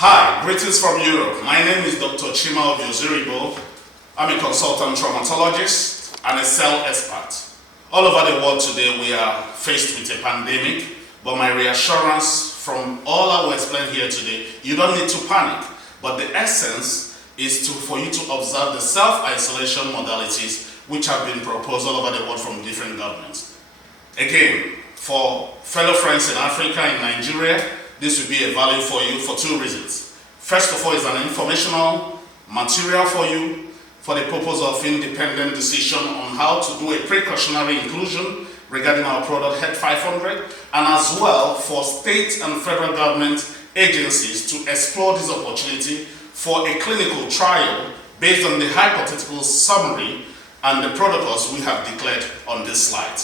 Hi, greetings from Europe. My name is Dr.Chimaobi Ozurigbo. I'm a consultant traumatologist and a cell expert. All over the world today we are faced with a pandemic, but my reassurance from all I will explain here today, you don't need to panic, but the essence is for you to observe the self-isolation modalities which have been proposed all over the world from different governments. Again, for fellow friends in Africa, in Nigeria, this will be a value for you for two reasons. First of all, it's an informational material for you for the purpose of independent decision on how to do a precautionary inclusion regarding our product HED 500, and as well for state and federal government agencies to explore this opportunity for a clinical trial based on the hypothetical summary and the protocols we have declared on this slide.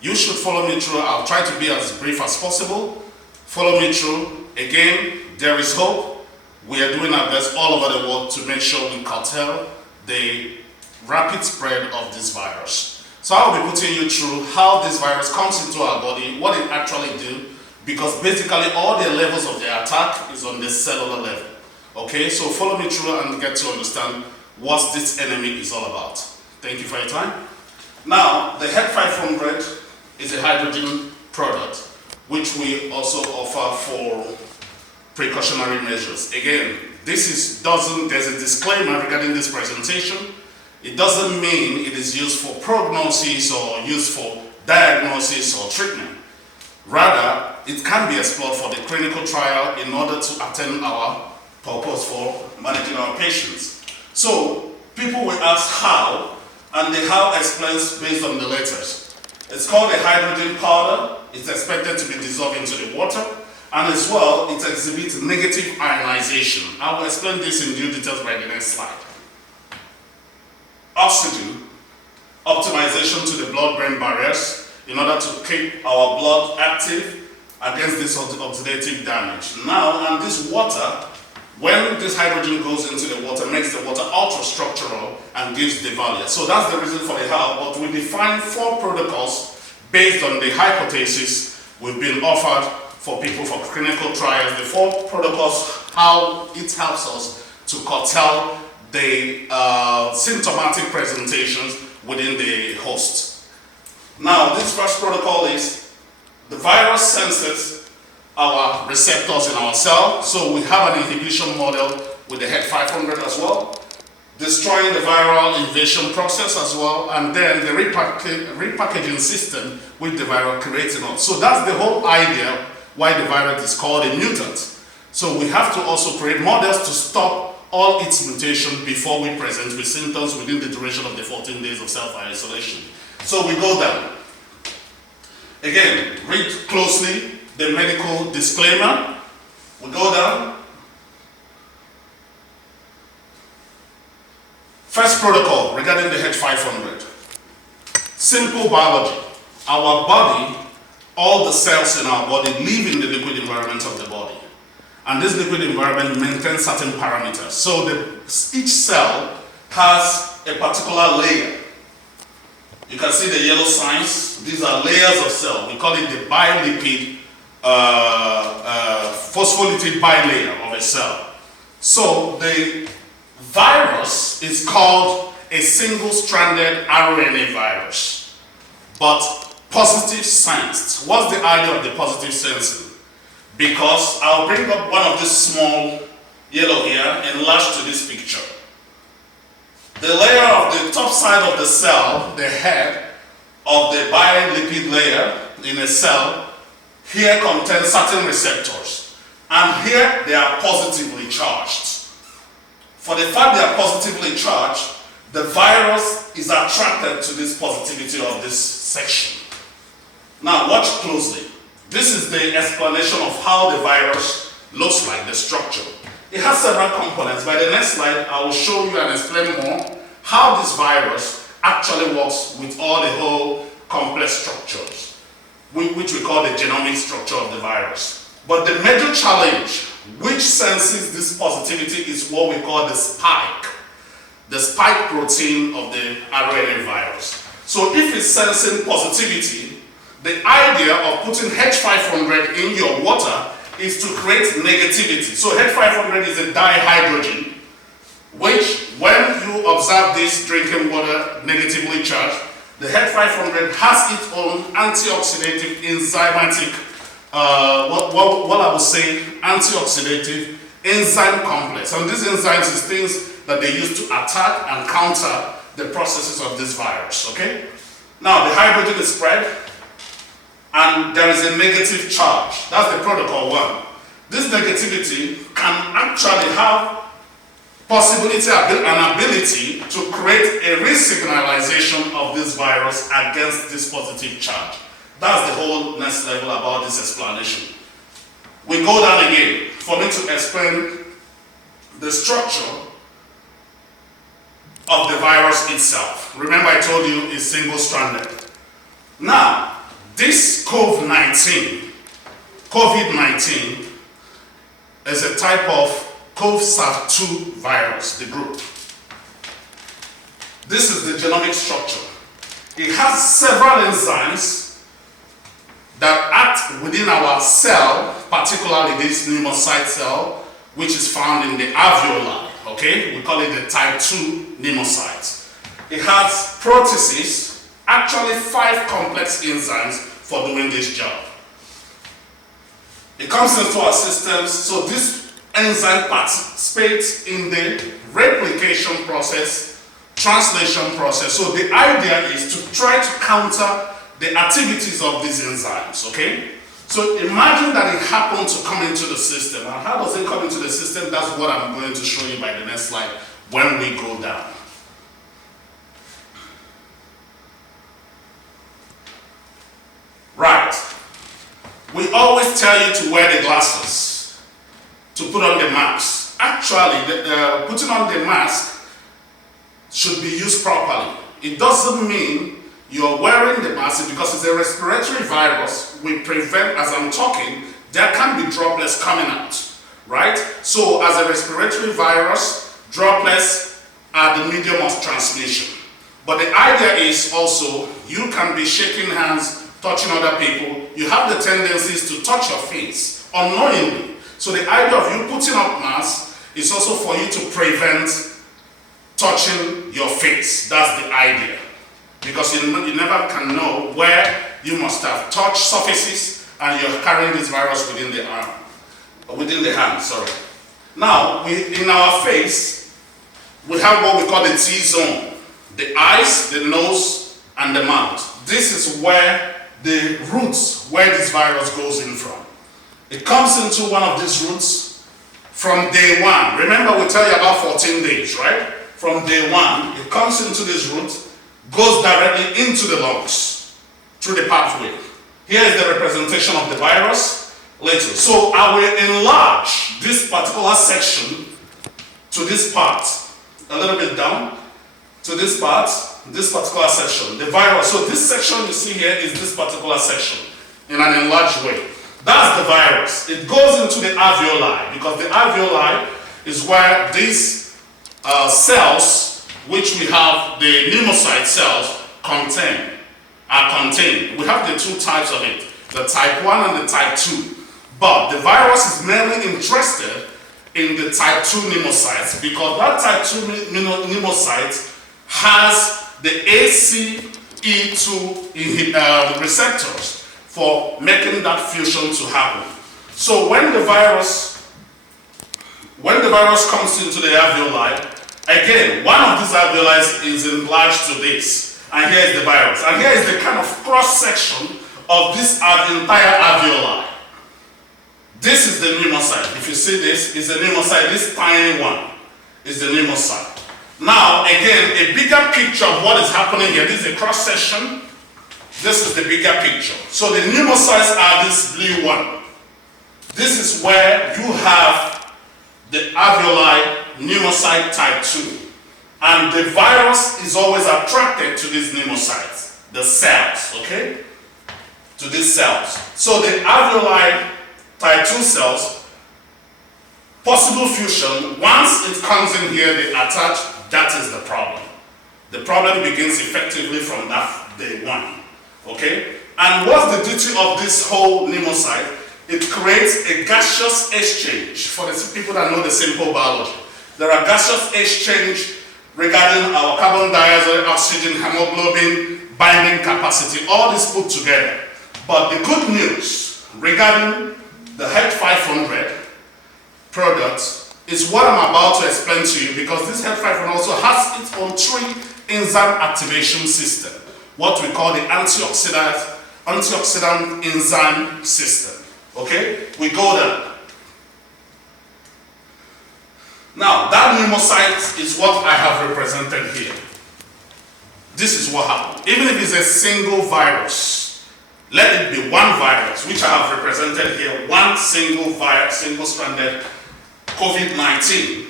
You should follow me through. I'll try to be as brief as possible. Follow me through. Again, there is hope. We are doing our best all over the world to make sure we curtail the rapid spread of this virus. So I'll be putting you through how this virus comes into our body, what it actually do, because basically all the levels of the attack is on the cellular level. Okay, so follow me through and get to understand what this enemy is all about. Thank you for your time. Now, the HED 500 is a hydrogen product which we also offer for precautionary measures. Again, there's a disclaimer regarding this presentation. It doesn't mean it is used for prognosis or used for diagnosis or treatment. Rather, it can be explored for the clinical trial in order to attain our purpose for managing our patients. So, people will ask how, and the how explains based on the letters. It's called a hydrogen powder. It's expected to be dissolved into the water, and as well, it exhibits negative ionization. I will explain this in due details by the next slide. Oxygen, optimization to the blood-brain barriers in order to keep our blood active against this oxidative damage. Now, and this water, when this hydrogen goes into the water, makes the water ultra-structural and gives the value. So that's the reason for the how, but we define 4 protocols based on the hypothesis we've been offered for people for clinical trials. The 4 protocols, how it helps us to curtail the symptomatic presentations within the host. Now, this first protocol is the virus senses our receptors in our cell, so we have an inhibition model with the HED 500 as well, destroying the viral invasion process as well, and then the repackaging system with the viral creating us. So that's the whole idea why the virus is called a mutant. So we have to also create models to stop all its mutation before we present with symptoms within the duration of the 14 days of self-isolation. So we go down. Again, read closely the medical disclaimer. We go down. First protocol regarding the HED 500. Simple biology. Our body, all the cells in our body live in the liquid environment of the body. And this liquid environment maintains certain parameters. So each cell has a particular layer. You can see the yellow signs. These are layers of cell. We call it the bilipid, phospholipid bilayer of a cell. So the virus is called a single-stranded RNA virus, but positive sensed. What's the idea of the positive sensing? Because I'll bring up one of these small yellow here enlarged to this picture. The layer of the top side of the cell, the head of the bilipid layer in a cell, here contains certain receptors, and here they are positively charged. For the fact they are positively charged, the virus is attracted to this positivity of this section. Now watch closely. This is the explanation of how the virus looks like, the structure. It has several components. By the next slide, I will show you and explain more how this virus actually works with all the whole complex structures, which we call the genomic structure of the virus. But the major challenge which senses this positivity is what we call the spike protein of the RNA virus. So if it's sensing positivity, the idea of putting H500 in your water is to create negativity. So H500 is a dihydrogen, which when you observe this drinking water negatively charged, the H500 has its own antioxidative enzymatic, what I would say, antioxidative enzyme complex. And these enzymes is things that they use to attack and counter the processes of this virus, okay? Now the hydrogen is spread and there is a negative charge. That's the protocol one. This negativity can actually have possibility and ability to create a re-signalization of this virus against this positive charge. That's the whole next level about this explanation. We go down again for me to explain the structure of the virus itself. Remember I told you it's single-stranded. Now, this COVID-19 is a type of CoV-SARS-2 virus, the group. This is the genomic structure. It has several enzymes that act within our cell, particularly this pneumocyte cell, which is found in the alveoli, okay? We call it the type 2 pneumocytes. It has proteases, actually 5 complex enzymes for doing this job. It comes into our systems, so this enzyme participates in the replication process, translation process. So the idea is to try to counter the activities of these enzymes, okay? So imagine that it happened to come into the system. And how does it come into the system? That's what I'm going to show you by the next slide when we go down. Right. We always tell you to wear the glasses, to put on the mask. Actually, putting on the mask should be used properly. It doesn't mean you're wearing the mask because it's a respiratory virus. We prevent, as I'm talking, there can be droplets coming out, right? So as a respiratory virus, droplets are the medium of transmission. But the idea is also, you can be shaking hands, touching other people. You have the tendencies to touch your face unknowingly. So the idea of you putting up masks is also for you to prevent touching your face. That's the idea. Because you never can know where you must have touched surfaces and you're carrying this virus within the arm, within the hand, sorry. Now, in our face, we have what we call the T-zone. The eyes, the nose, and the mouth. This is where the roots, where this virus goes in from. It comes into one of these roots from day one. Remember we tell you about 14 days, right? From day one, it comes into this root, goes directly into the lungs through the pathway. Here is the representation of the virus later. So I will enlarge this particular section to this part, a little bit down to this part, this particular section, the virus. So this section you see here is this particular section in an enlarged way. That's the virus. It goes into the alveoli because the alveoli is where these cells, which we have the pneumocyte cells, are contained. We have the two types of it, the type 1 and the type 2. But the virus is mainly interested in the type 2 pneumocytes because that type 2 pneumocyte has the ACE2 receptors for making that fusion to happen. So when the virus comes into the alveoli, again, one of these alveoli is enlarged to this, and here is the virus, and here is the kind of cross section of this entire alveoli. This is the pneumocyte. If you see this, is the pneumocyte. This tiny one is the pneumocyte. Now, again, a bigger picture of what is happening here. This is a cross section. This is the bigger picture. So the pneumocytes are this blue one. This is where you have the alveoli pneumocyte type 2. And the virus is always attracted to these pneumocytes, the cells, okay? To these cells. So the alveoli type 2 cells, possible fusion, once it comes in here, they attach, that is the problem. The problem begins effectively from that day one. Okay? And what's the duty of this whole pneumocyte? it creates a gaseous exchange. For the people that know the simple biology, there are gaseous exchange regarding our carbon dioxide, oxygen, hemoglobin, binding capacity, all this put together. But the good news regarding the H500 product is what I'm about to explain to you, because this H500 also has its own 3 enzyme activation system, what we call the antioxidant enzyme system. Okay, we go there. Now, that pneumocyte is what I have represented here. This is what happened. Even if it's a single virus, let it be one virus, which I have represented here, one single virus, single-stranded COVID-19.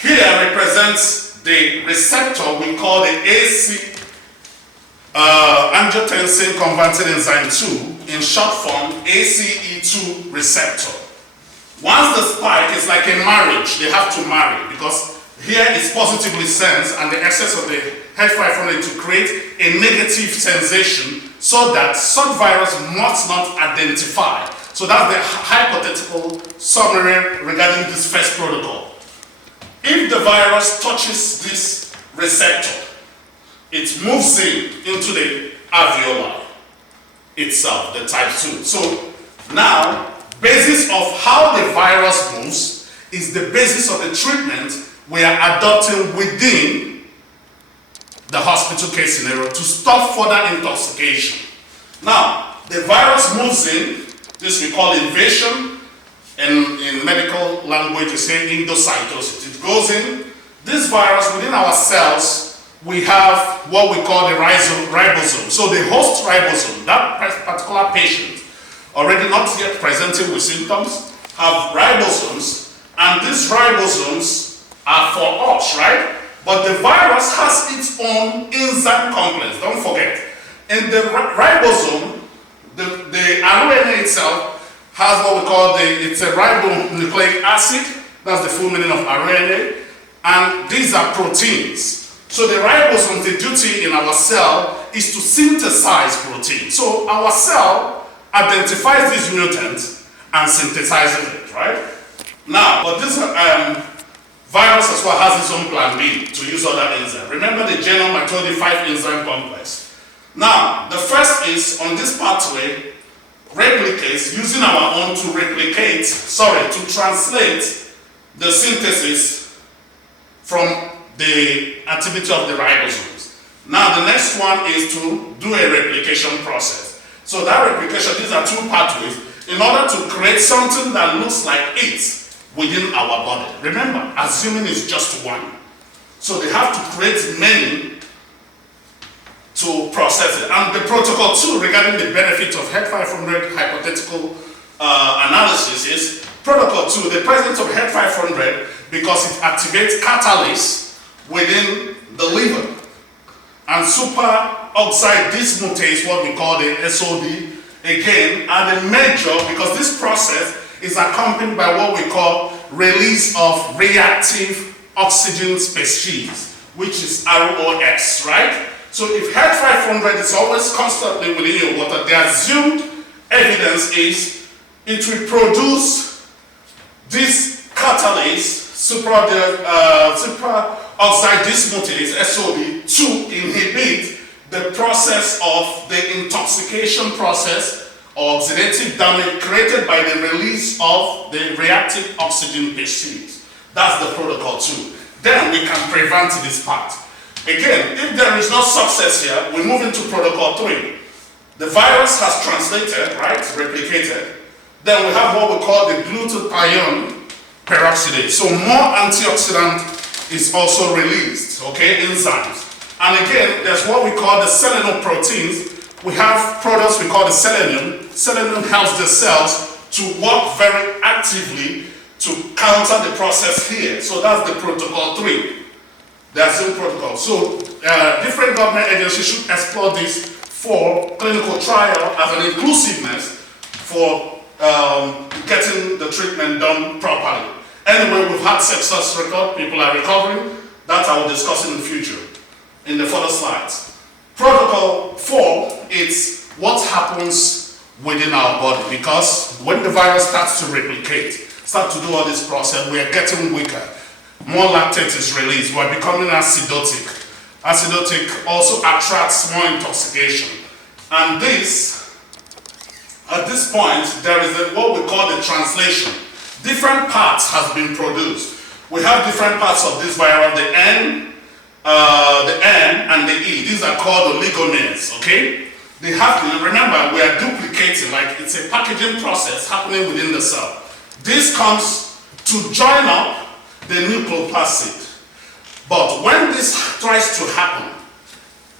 Here represents the receptor we call the AC angiotensin converting enzyme 2, in short form ACE2 receptor. Once the spike is like a marriage, they have to marry, because here it's positively sensed and the excess of the H500 to create a negative sensation so that such virus must not identify. So that's the hypothetical summary regarding this first protocol. If the virus touches this receptor, it moves into the alveoli itself, the type 2. So now, basis of how the virus moves is the basis of the treatment we are adopting within the hospital case scenario to stop further intoxication. Now, the virus moves in, this we call invasion, and in medical language we say endocytosis. It goes in. This virus within our cells, we have what we call the ribosome. So the host ribosome, that particular patient, already not yet presenting with symptoms, have ribosomes, and these ribosomes are for us, right? But the virus has its own enzyme complex, don't forget. In the ribosome, the RNA itself has what we call it's a ribonucleic acid, that's the full meaning of RNA, and these are proteins. So the ribosome, the duty in our cell is to synthesize protein. So our cell identifies these mutants and synthesizes it, right? Now, but this virus as well has its own plan B to use other enzymes. Remember the genome, I told you 5 enzyme complex. Now, the first is on this pathway, replicates, using our own to translate the synthesis from the activity of the ribosomes. Now the next one is to do a replication process. So that replication, these are 2 pathways in order to create something that looks like it within our body. Remember, assuming it's just one. So they have to create many to process it. And the protocol 2 regarding the benefit of H500 hypothetical analysis is protocol 2, the presence of H500, because it activates catalysts within the liver, and superoxide dismutase, what we call the SOD, again, are the major, because this process is accompanied by what we call release of reactive oxygen species, which is ROX, right? So if H500 is always constantly within your water, the assumed evidence is it will produce this catalase, superoxide dismutase, SOD, to inhibit the process of the intoxication process or oxidative damage created by the release of the reactive oxygen species. That's the protocol 2. Then we can prevent this part. Again, if there is no success here, we move into protocol 3. The virus has translated, right, replicated. Then we have what we call the glutathione peroxidase. So more antioxidant is also released, okay, enzymes. And again, there's what we call the selenoproteins. We have products we call the selenium. Selenium helps the cells to work very actively to counter the process here. So that's the protocol 3. The assumed protocol. So different government agencies should explore this for clinical trial as an inclusiveness for getting the treatment done properly. Anyway, we've had success record, people are recovering. That I will discuss in the future, in the further slides. Protocol 4, it's what happens within our body, because when the virus starts to replicate, start to do all this process, we are getting weaker. More lactate is released. We're becoming acidotic. Acidotic also attracts more intoxication. And this, at this point, there is what we call the translation. Different parts has been produced. We have different parts of this viral, the N and the E. These are called oligomers, okay? They have to, remember, we are duplicating, like it's a packaging process happening within the cell. This comes to join up the nucleoplasmid. But when this tries to happen,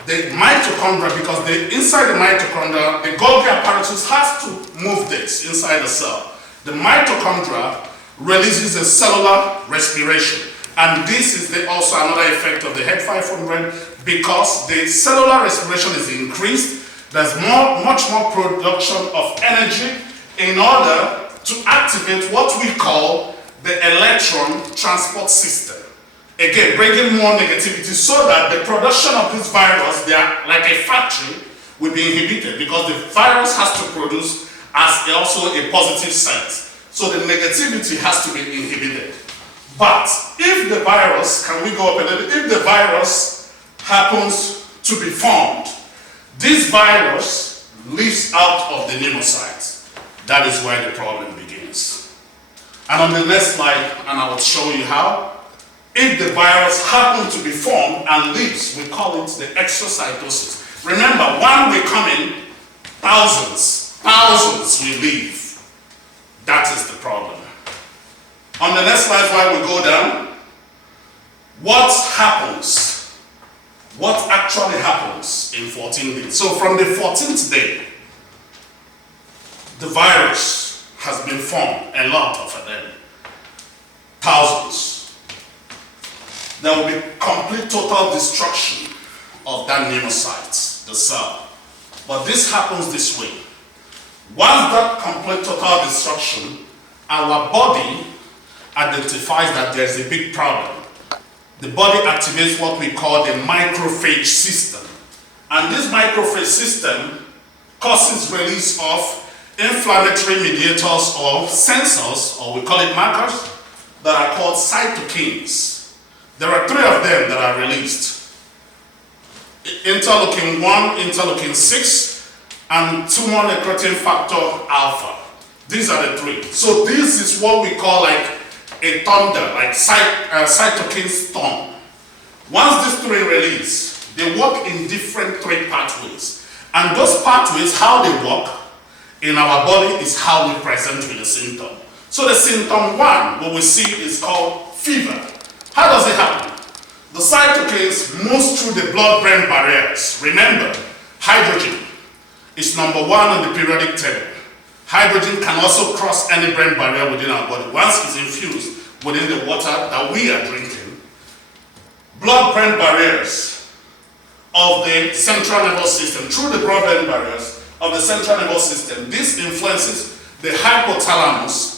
the mitochondria, because inside the mitochondria, the Golgi apparatus has to move this inside the cell. The mitochondria releases a cellular respiration. And this is also another effect of the HED 500, because the cellular respiration is increased. There's much more production of energy in order to activate what we call the electron transport system. Again, bringing more negativity so that the production of this virus, they are like a factory, will be inhibited, because the virus has to produce as also a positive sense. So the negativity has to be inhibited. But if the virus, can we go up a little, if the virus happens to be formed, this virus leaves out of the pneumocytes. That is where the problem begins. And on the next slide, and I will show you how, if the virus happens to be formed and leaves, we call it the exocytosis. Remember, one will come in, thousands will leave. That is the problem. On the next slide, while we go down, what happens? What actually happens in 14 days? So from the 14th day, the virus has been formed, a lot of them, thousands. There will be complete total destruction of that pneumocyte, the cell. But this happens this way. Once that complete total destruction, our body identifies that there's a big problem. The body activates what we call the microphage system. And this microphage system causes release of inflammatory mediators or sensors, or we call it markers, that are called cytokines. There are 3 of them that are released. Interleukin 1, interleukin 6, and tumor necrotin factor alpha. These are the 3. So this is what we call like a thunder, like cytokine storm. Once these 3 release, they work in different 3 pathways. And those pathways, how they work in our body is how we present with the symptom. So the symptom 1, what we see is called fever. How does it happen? The cytokines move through the blood-brain barriers. Remember, hydrogen is number 1 on the periodic table. Hydrogen can also cross any brain barrier within our body. Once it's infused within the water that we are drinking, blood-brain barriers of the central nervous system, through the blood-brain barriers of the central nervous system, this influences the hypothalamus.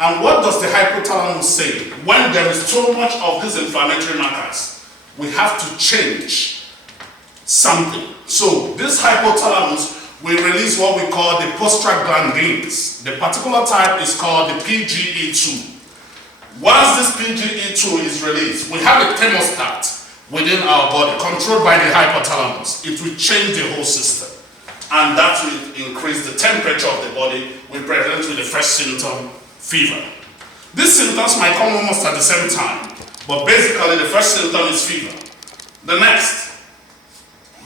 And what does the hypothalamus say? When there is too much of these inflammatory markers, we have to change something. So this hypothalamus we release what we call the prostaglandins. The particular type is called the PGE2. Once this PGE2 is released, we have a thermostat within our body controlled by the hypothalamus. It will change the whole system, and that will increase the temperature of the body. We present with the first symptom, fever. These symptoms might come almost at the same time, but basically the first symptom is fever. The next,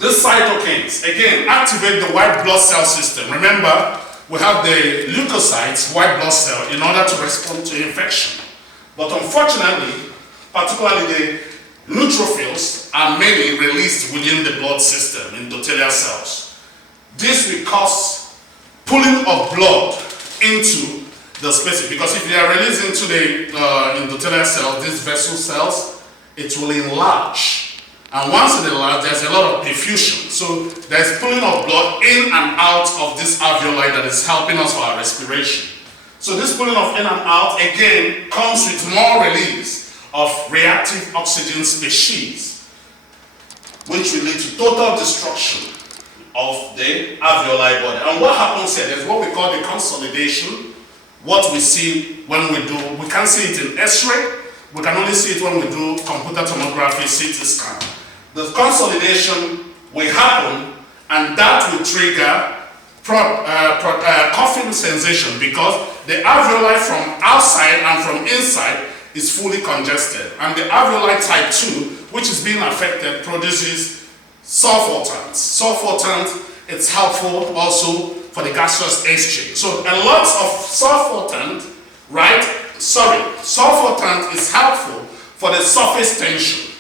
these cytokines, again, activate the white blood cell system. Remember, we have the leukocytes, white blood cell, in order to respond to infection. But unfortunately, particularly the neutrophils are mainly released within the blood system, in endothelial cells. This will cause pulling of blood into the space, because if they are released into the endothelial cells, these vessel cells, it will enlarge. And once it enlarges, there's a lot of perfusion. So there's pulling of blood in and out of this alveoli that is helping us for our respiration. So this pulling of in and out, again, comes with more release of reactive oxygen species, which will lead to total destruction of the alveoli body. And what happens here, there's what we call the consolidation. What we see when we can't see it in X-ray, we can only see it when we do computer tomography, CT scan. The consolidation will happen, and that will trigger coughing sensation, because the alveoli from outside and from inside is fully congested, and the alveoli type 2, which is being affected, produces surfactants. Surfactant, it's helpful also for the gaseous exchange. So a lot of surfactant, right? Surfactant is helpful for the surface tension,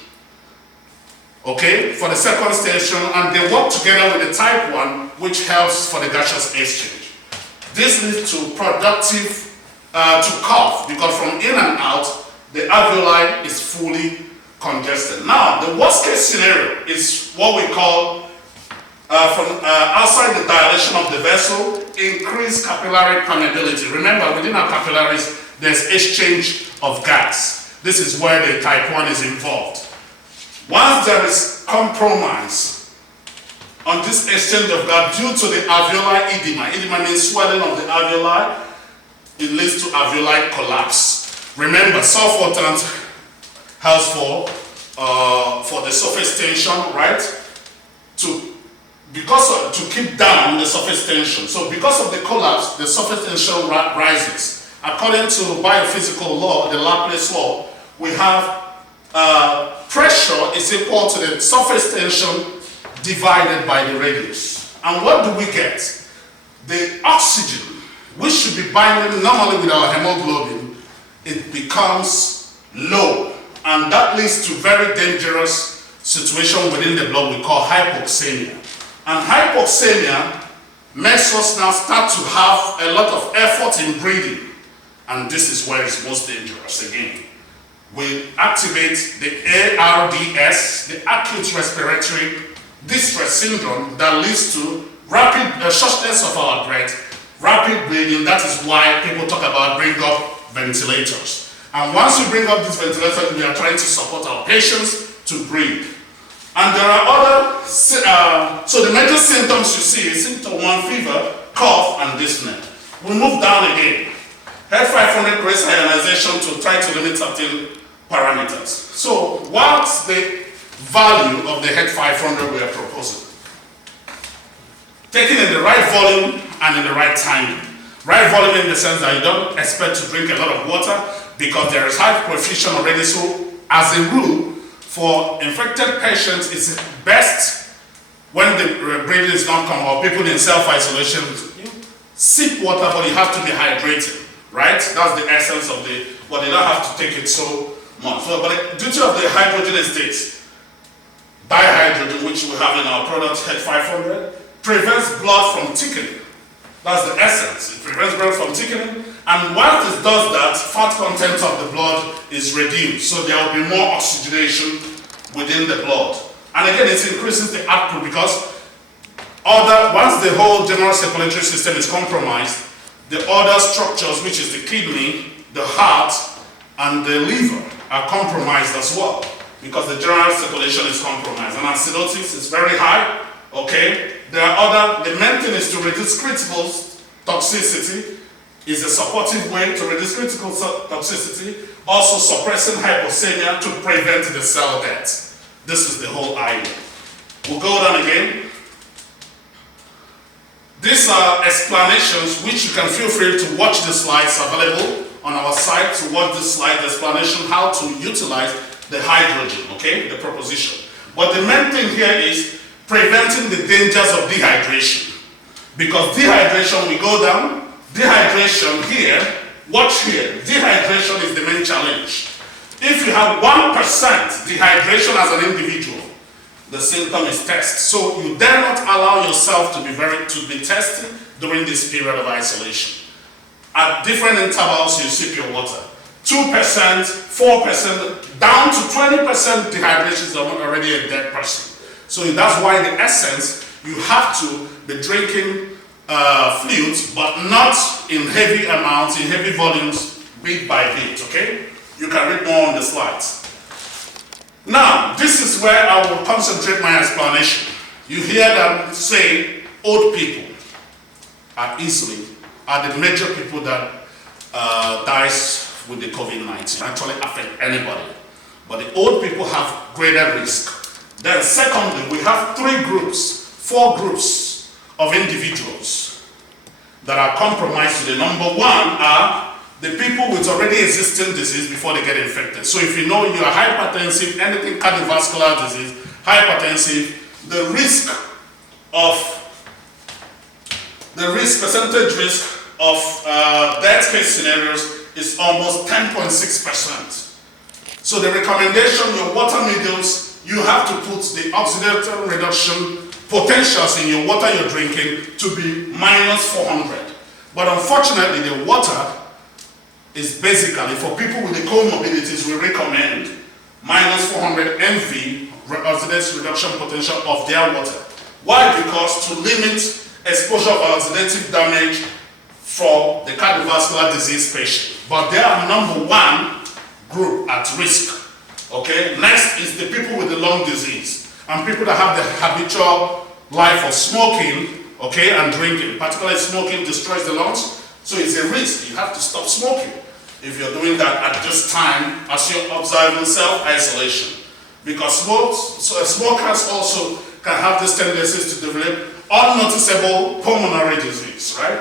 okay, for the second tension, and they work together with the type 1, which helps for the gaseous exchange. This leads to productive to cough, because from in and out, the alveoli is fully congested. Now, the worst case scenario is what we call, from outside the dilation of the vessel, increased capillary permeability. Remember, within our capillaries, there's exchange of gas. This is where the type 1 is involved. Once there is compromise on this exchange of gas due to the alveoli edema means swelling of the alveoli, it leads to alveoli collapse. Remember, surfactant helps for the surface tension, right? To keep down the surface tension. So because of the collapse, the surface tension rises. According to biophysical law, the Laplace law, we have pressure is equal to the surface tension divided by the radius. And what do we get? The oxygen, which should be binding normally with our hemoglobin, it becomes low, and that leads to very dangerous situation within the blood we call hypoxemia. And hypoxemia makes us now start to have a lot of effort in breathing, and this is where it's most dangerous again. We activate the ARDS, the acute respiratory distress syndrome, that leads to rapid shortness of our breath, rapid breathing. That is why people talk about bring up ventilators. And once we bring up these ventilators, we are trying to support our patients to breathe. And there are other, so the major symptoms you see is symptom 1, fever, cough, and dyspnea. We move down again. Head 500 raise ionization to try to limit certain parameters. So what's the value of the head 500 we are proposing? Taken in the right volume and in the right timing. Right volume in the sense that you don't expect to drink a lot of water because there is high perfusion already. So as a rule, for infected patients, it's best when the breathing is not common, or people in self-isolation, sip water, but you have to be hydrated, right? That's the essence of but you don't have to take it so much. So, but the duty of the hydrogen is this: dihydrogen, which we have in our product, Head 500, prevents blood from thickening. That's the essence. It prevents blood from thickening, and once it does that, fat content of the blood is reduced, so there will be more oxygenation within the blood. And again, it increases the output because once the whole general circulatory system is compromised, the other structures, which is the kidney, the heart, and the liver, are compromised as well, because the general circulation is compromised. And acidosis is very high, okay? The main thing is to reduce critical toxicity, is a supportive way to reduce critical toxicity, also suppressing hypoxemia to prevent the cell death. This is the whole idea. We'll go down again. These are explanations which you can feel free to watch the slides available on our site, to watch the slide explanation how to utilize the hydrogen, okay, the proposition. But the main thing here is preventing the dangers of dehydration. Because dehydration, we go down, dehydration here, watch here, dehydration is the main challenge. If you have 1% dehydration as an individual, the symptom is test. So you dare not allow yourself to be tested during this period of isolation. At different intervals, you sip your water. 2%, 4%, down to 20% dehydration is already a dead person. So that's why the essence, you have to be drinking fluids, but not in heavy amounts, in heavy volumes, bit by bit, okay? You can read more on the slides. Now, this is where I will concentrate my explanation. You hear them say old people are the major people that dies with the COVID-19. Actually affect anybody. But the old people have greater risk. Then secondly, we have 4 groups of individuals that are compromised. The number 1 are the people with already existing disease before they get infected. So if you know you are hypertensive, anything cardiovascular disease, hypertensive, the percentage risk of death case scenarios is almost 10.6%. So the recommendation, your water mediums, you have to put the oxidative reduction potentials in your water you're drinking to be -400. But unfortunately, the water is basically, for people with the comorbidities, we recommend -400 MV oxidative reduction potential of their water. Why? Because to limit exposure of oxidative damage for the cardiovascular disease patient. But they are number 1 group at risk. Okay, next is the people with the lung disease and people that have the habitual life of smoking, okay, and drinking. Particularly smoking destroys the lungs, so it's a risk. You have to stop smoking if you're doing that at this time as you're observing self-isolation. Because smokers also can have these tendencies to develop unnoticeable pulmonary disease, right?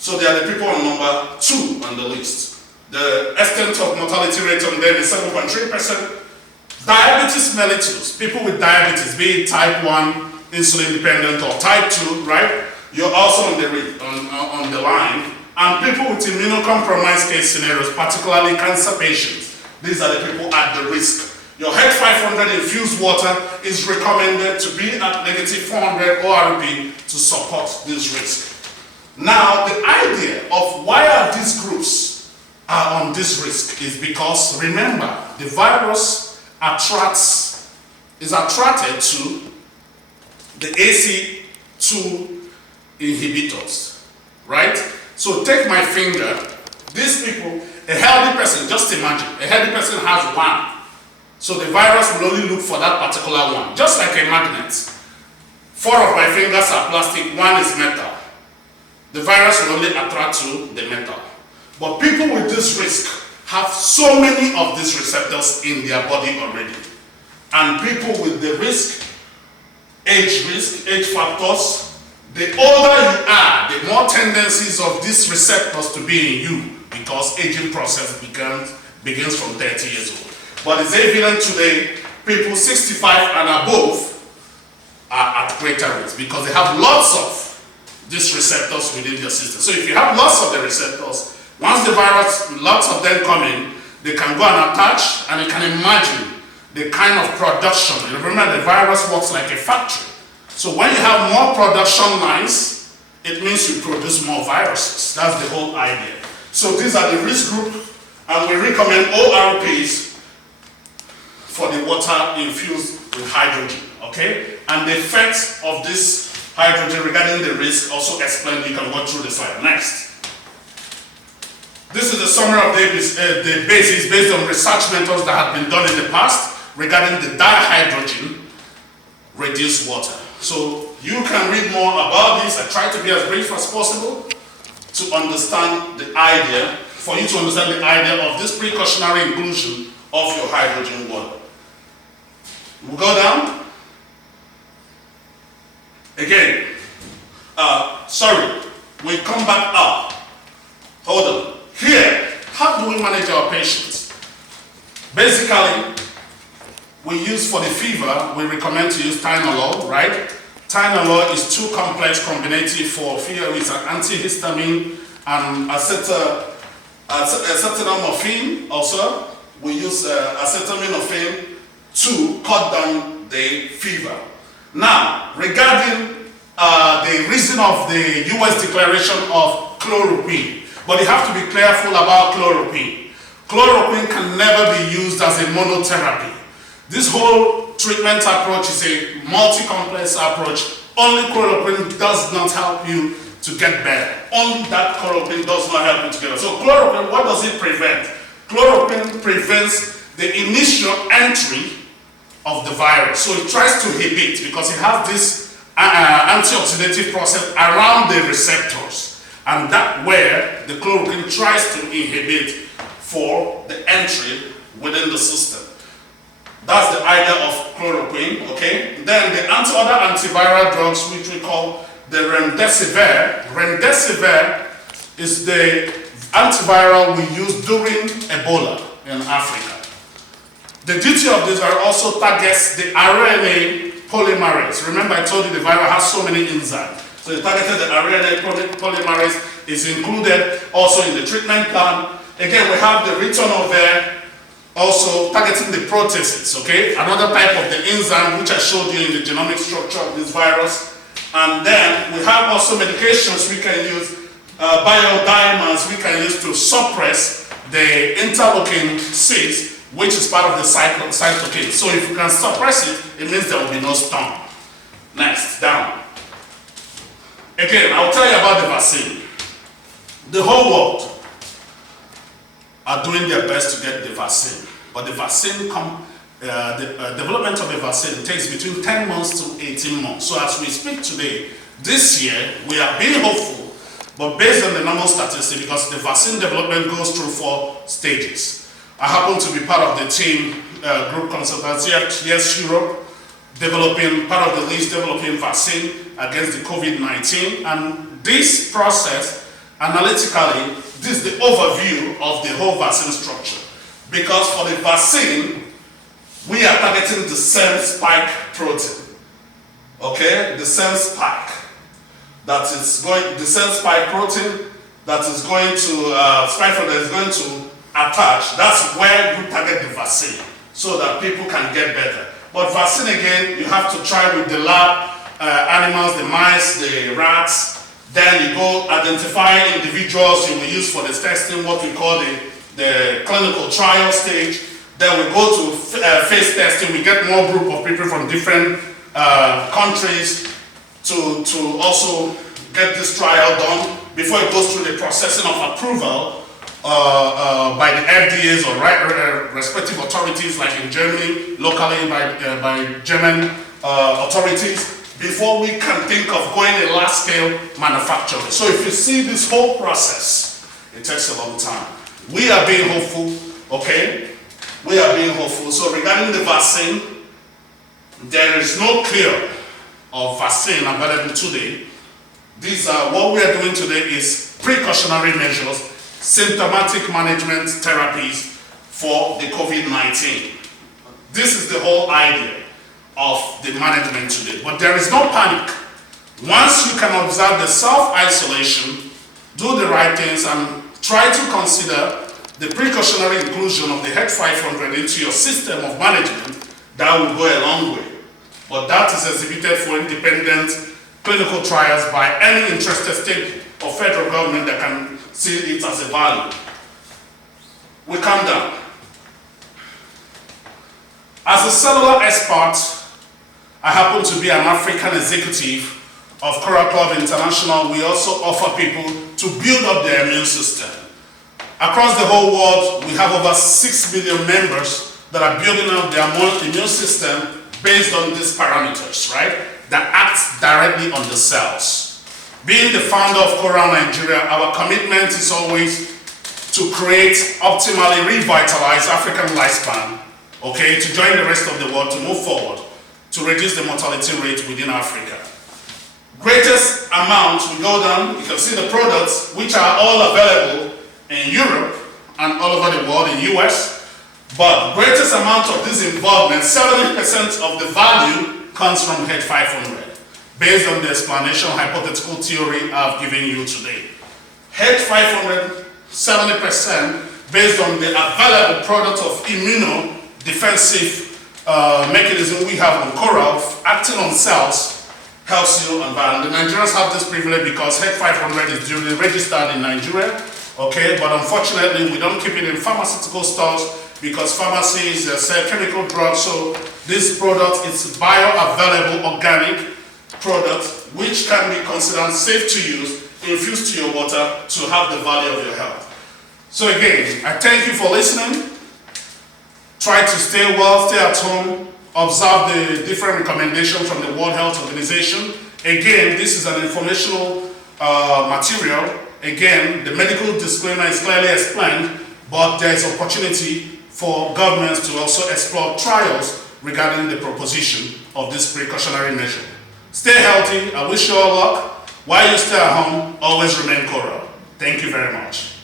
So they are the people on number 2 on the list. The extent of mortality rate on them is 7.3%. Diabetes mellitus, people with diabetes, be it type 1, insulin dependent, or type 2, right? You're also on the line. And people with immunocompromised case scenarios, particularly cancer patients, these are the people at the risk. Your HEC 500 infused water is recommended to be at -400 ORP to support this risk. Now, the idea of why are these groups are on this risk is because, remember, the virus is attracted to the AC2 inhibitors, right? So take my finger, these people, a healthy person, just imagine, a healthy person has 1. So the virus will only look for that particular one, just like a magnet. 4 of my fingers are plastic, 1 is metal. The virus will only attract to the metal. But people with this risk have so many of these receptors in their body already. And people with the age factors, the older you are, the more tendencies of these receptors to be in you, because aging process begins from 30 years old. But it's evident today, people 65 and above are at greater risk because they have lots of these receptors within their system. So if you have lots of the receptors, once the virus, lots of them come in, they can go and attach, and you can imagine the kind of production. Remember, the virus works like a factory. So when you have more production lines, it means you produce more viruses. That's the whole idea. So these are the risk group, and we recommend ORPs for the water infused with hydrogen, okay? And the effects of this hydrogen regarding the risk also explained. You can go through the slide. Next. This is a summary of the basis based on research methods that have been done in the past regarding the dihydrogen reduced water. So you can read more about this. I try to be as brief as possible to understand the idea, for you to understand the idea of this precautionary inclusion of your hydrogen water. We'll go down. Again, we come back up. Hold on. Here, how do we manage our patients? Basically, we use for the fever, we recommend to use Tylenol, right? Tylenol is too complex combinative for fever. It's an antihistamine and acetaminophen also. We use acetaminophen to cut down the fever. Now, regarding the reason of the US declaration of chloroquine, but you have to be careful about chloroquine. Chloroquine can never be used as a monotherapy. This whole treatment approach is a multi-complex approach. Only chloroquine does not help you to get better. Only that chloroquine does not help you to get better. So chloroquine, what does it prevent? Chloroquine prevents the initial entry of the virus. So it tries to inhibit because it has this antioxidative process around the receptors, and that where the chloroquine tries to inhibit for the entry within the system. That's the idea of chloroquine, okay? Then the other antiviral drugs, which we call the remdesivir. Remdesivir is the antiviral we use during Ebola in Africa. The duty of this virus also targets the RNA polymerase. Remember I told you the virus has so many enzymes. So it targeted the RNA polymerase, is included also in the treatment plan. Again, we have the ritonavir also targeting the proteases, okay? Another type of the enzyme which I showed you in the genomic structure of this virus. And then we have also medications we can use, biodiamers we can use to suppress the interleukin 6, which is part of the cytokine. So if you can suppress it, it means there will be no storm. Next, down. Again, I'll tell you about the vaccine. The whole world are doing their best to get the vaccine, but the vaccine development of the vaccine takes between 10 months to 18 months. So as we speak today, this year, we are being hopeful, but based on the normal statistics, because the vaccine development goes through 4 stages. I happen to be part of the team group consultancy at Yes Europe, part of the list developing vaccine against the COVID-19, and this process, analytically, this is the overview of the whole vaccine structure. Because for the vaccine, we are targeting the cell spike protein. Okay, the cell spike that is going, the cell spike protein that is going to spike that is going to attach. That's where you target the vaccine so that people can get better. But vaccine again, you have to try with the lab animals, the mice, the rats. Then you go identify individuals you will use for the testing, what we call the clinical trial stage. Then we go to phase testing. We get more group of people from different countries to also get this trial done before it goes through the processing of approval by the FDAs or respective authorities, like in Germany, locally by German authorities, before we can think of going a large-scale manufacturing. So if you see this whole process, it takes a long time. We are being hopeful, okay? We are being hopeful. So regarding the vaccine, there is no cure of vaccine available today. These are, what we are doing today is precautionary measures, symptomatic management therapies for the COVID-19. This is the whole idea of the management today. But there is no panic. Once you can observe the self-isolation, do the right things, and try to consider the precautionary inclusion of the H500 into your system of management, that will go a long way. But that is exhibited for independent clinical trials by any interested state or federal government that can see it as a value. We come down. As a cellular expert, I happen to be an African executive of Coral Club International. We also offer people to build up their immune system. Across the whole world, we have over 6 million members that are building up their immune system based on these parameters, right? That acts directly on the cells. Being the founder of Coral Nigeria, our commitment is always to create optimally revitalized African lifespan, okay, to join the rest of the world to move forward, to reduce the mortality rate within Africa. Greatest amount, we go down, you can see the products which are all available in Europe and all over the world, in US, but greatest amount of this involvement, 70% of the value comes from H500, based on the explanation hypothetical theory I've given you today. H500, 70% based on the available product of immunodefensive mechanism we have on coral, acting on cells, helps you and the Nigerians have this privilege because H500 is duly registered in Nigeria, okay, but unfortunately we don't keep it in pharmaceutical stores because pharmacies sell chemical drugs, so this product is bioavailable organic product which can be considered safe to use, infused to your water to have the value of your health. So again, I thank you for listening. Try to stay well, stay at home, observe the different recommendations from the World Health Organization. Again, this is an informational material. Again, the medical disclaimer is clearly explained, but there is opportunity for governments to also explore trials regarding the proposition of this precautionary measure. Stay healthy. I wish you all luck. While you stay at home, always remain coral. Thank you very much.